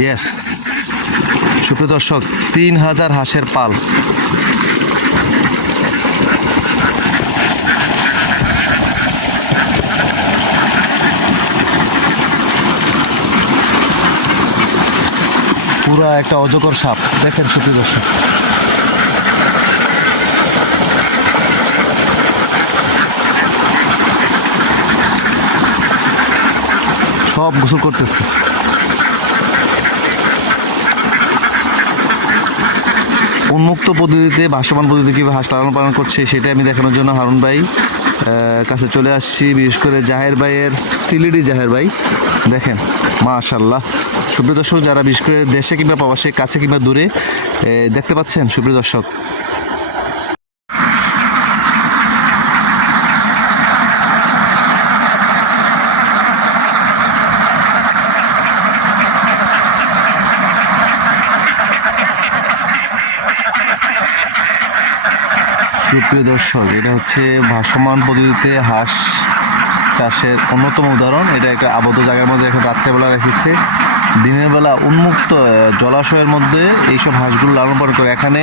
Yes সুপ্রিয় দর্শক, তিন হাজার হাঁসের পাল। পুরা একটা অজগর সাপ। দেখেন সুপ্রিয় দর্শক। সব গোসল করতেছে। উন্মুক্ত পদ্ধতিতে, ভাসমান পদ্ধতিতে কীভাবে হাঁস লালন পালন করছে সেটা আমি দেখানোর জন্য হারুন ভাই কাছে চলে আসছি, বিশেষ করে জাহের ভাইয়ের সিলিডি জাহের ভাই। দেখেন মাশাল্লাহ সুপ্রিয় দর্শক, যারা বিশেষ করে দেশে কিংবা প্রবাসে, কাছে কিংবা দূরে দেখতে পাচ্ছেন, সুপ্রিয় দর্শক সুপ্রিয় দর্শক, এটা হচ্ছে ভাসমান পদ্ধতিতে হাঁস চাষের অন্যতম উদাহরণ। এটা একটা আবদ্ধ জায়গার মধ্যে এখন রাত্রেবেলা রেখেছে। দিনের বেলা উন্মুক্ত জলাশয়ের মধ্যে এইসব হাঁসগুলো লালন পালন করে। এখানে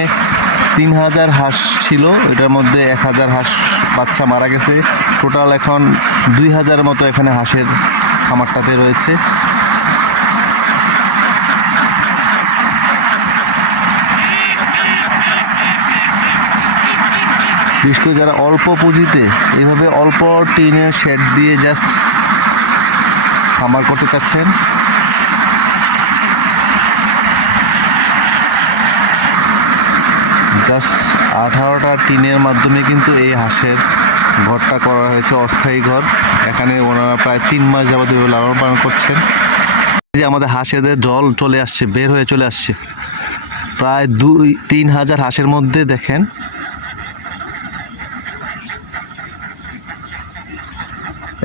তিন হাজার হাঁস ছিল, এটার মধ্যে এক হাজার হাঁস বাচ্চা মারা গেছে। টোটাল এখন দুই হাজার মতো এখানে হাঁসের খামারটাতে রয়েছে। বিশেষ করে যারা অল্প পুঁজিতে এইভাবে অল্প টিনের শেড দিয়ে জাস্ট খামার করতে চাচ্ছেন। জাস্ট আঠারোটা টিনের মাধ্যমে কিন্তু এই হাঁসের ঘরটা করা হয়েছে, অস্থায়ী ঘর। এখানে ওনারা প্রায় তিন মাস যাবত লালন পালন করছেন। যে আমাদের হাঁসেদের জল চলে আসছে, বের হয়ে চলে আসছে। প্রায় দুই, তিন হাজার হাঁসের মধ্যে দেখেন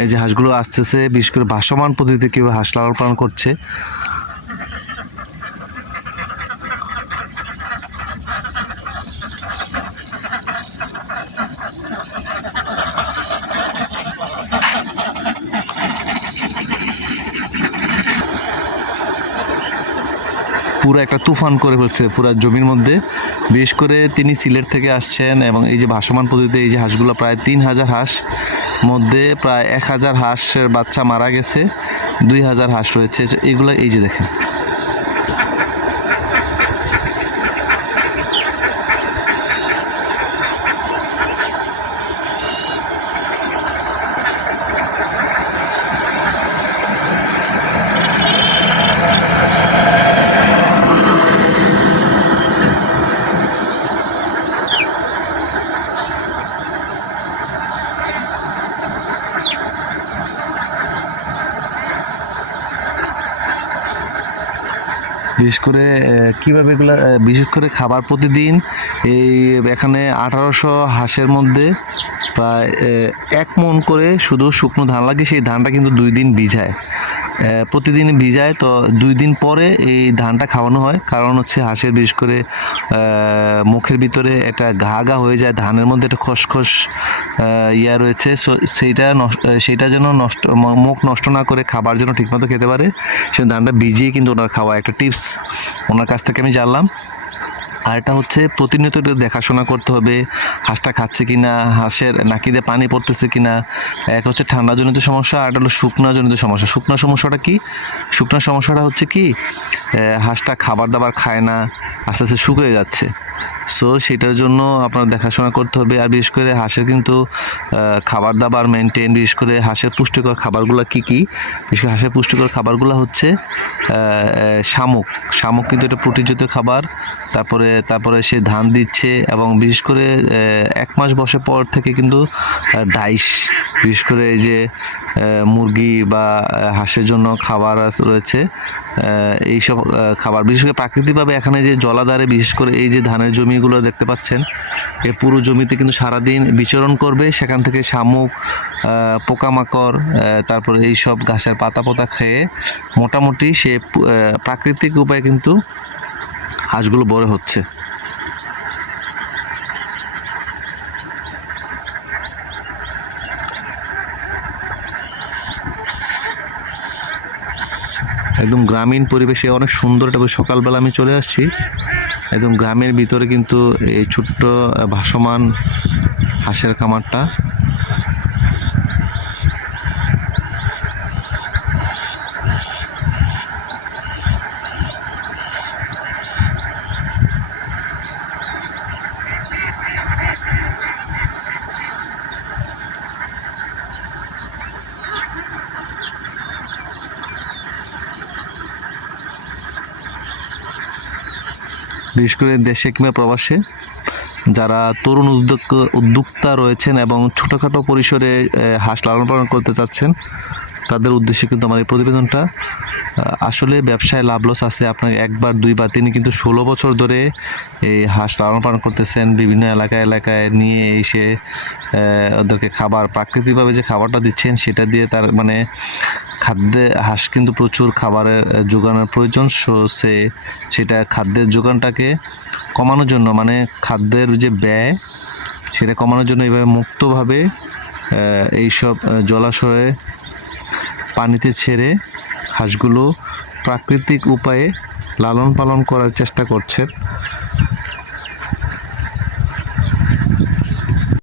এই যে হাঁসগুলো আসতেছে বিশেষ করে ভাসমান পদ্ধতিতে কীভাবে হাঁস লালন পালন করছে। পুরো একটা তুফান করে ফেলছে পুরো জমির মধ্যে। বিশেষ করে তিনি সিলেট থেকে আসছেন এবং এই যে ভাসমান পদ্ধতিতে এই যে হাঁসগুলো প্রায় তিন হাজার হাঁস, মধ্যে প্রায় এক হাজার হাঁসের বাচ্চা মারা গেছে, দুই হাজার হাঁস রয়েছে। এগুলো এই যে দেখেন। বিশেষ করে কীভাবে এগুলো বিশেষ করে খাবার প্রতিদিন এই এখানে আঠারোশো হাঁসের মধ্যে প্রায় এক মন করে শুধু শুকনো ধান লাগে, সেই ধানটা কিন্তু দুই দিন ভিজায়। প্রতিদিন ভিজায়, তো দুই দিন পরে এই ধানটা খাওয়ানো হয়। কারণ হচ্ছে হাঁসের, বিশেষ করে মুখের ভিতরে একটা ঘা ঘা হয়ে যায়, ধানের মধ্যে একটা খসখস ইয়া রয়েছে। সো, সেইটা নষ্ট, সেইটা যেন নষ্ট মুখ নষ্ট না করে খাবার যেন ঠিকমতো খেতে পারে সে ধানটা ভিজিয়ে কিন্তু ওনার খাওয়া। একটা টিপস ওনার কাছ থেকে আমি জানলাম। আর এটা হচ্ছে প্রতিনিয়ত এটা দেখাশোনা করতে হবে, হাঁসটা খাচ্ছে কি না হাঁসের নাকিতে পানি পড়তেছে কি না এক হচ্ছে ঠান্ডাজনিত সমস্যা আর একটা হলো শুকনাজনিত সমস্যা। শুকনো সমস্যাটা কি? শুকনো সমস্যাটা হচ্ছে কি হাঁসটা খাবার দাবার খায় না, আস্তে আস্তে শুকিয়ে যাচ্ছে। সো সেটার জন্য আপনার দেখাশোনা করতে হবে, আর বিশেষ করে হাঁসের কিন্তু খাবার দাবার মেনটেন বিশেষ করে হাঁসের পুষ্টিকর খাবারগুলো কি কি? বিশেষ করে হাঁসের পুষ্টিকর খাবারগুলো হচ্ছে শামুক। শামুক কিন্তু এটা প্রোটিনজাত খাবার তারপরে তারপরে সে ধান দিচ্ছে এবং বিশেষ করে এক মাস বসে পর থেকে কিন্তু ডাইস, বিশেষ করে এই যে মুরগি বা হাঁসের জন্য খাবার রয়েছে এইসব খাবার। বিশেষ করে প্রাকৃতিকভাবে এখানে যে জলাধারে, বিশেষ করে এই যে ধানের জমিগুলো দেখতে পাচ্ছেন এই পুরো জমিতে কিন্তু সারাদিন বিচরণ করবে। সেখান থেকে শামুক পোকামাকড় তারপরে এইসব ঘাসের পাতা পোতা খেয়ে মোটামুটি সে প্রাকৃতিক উপায়ে কিন্তু হাঁসগুলো বড় হচ্ছে। একদম গ্রামীণ পরিবেশে অনেক সুন্দর একটা সকালবেলা আমি চলে আসছি। একদম গ্রামের ভিতরে কিন্তু এই ছোট্ট ভাসমান হাঁসের খামারটা বিশেষ করে দেশে কিংবা প্রবাসে যারা তরুণ উদ্যোগ উদ্যোক্তা রয়েছেন এবং ছোটোখাটো পরিসরে হাঁস লালন পালন করতে চাচ্ছেন, তাদের উদ্দেশ্যে কিন্তু আমার এই প্রতিবেদনটা আসলে ব্যবসায় লাভ লস আছে। আপনার একবার, দুইবার, তিনি কিন্তু ষোলো বছর ধরে এই হাঁস লালন পালন করতেছেন, বিভিন্ন এলাকায় এলাকায় নিয়ে এসে ওদেরকে খাবার, প্রাকৃতিকভাবে যে খাবারটা দিচ্ছেন, সেটা দিয়ে তার মানে খাদ্যে হাঁস কিন্তু প্রচুর খাবারের যোগানোর প্রয়োজন, সো সে সেটা খাদ্যের যোগানটাকে কমানোর জন্য মানে খাদ্যের যে ব্যয়, সেটা কমানোর জন্য এইভাবে মুক্তভাবে এইসব জলাশয়ে পানিতে ছেড়ে হাঁসগুলো প্রাকৃতিক উপায়ে লালন পালন করার চেষ্টা করছে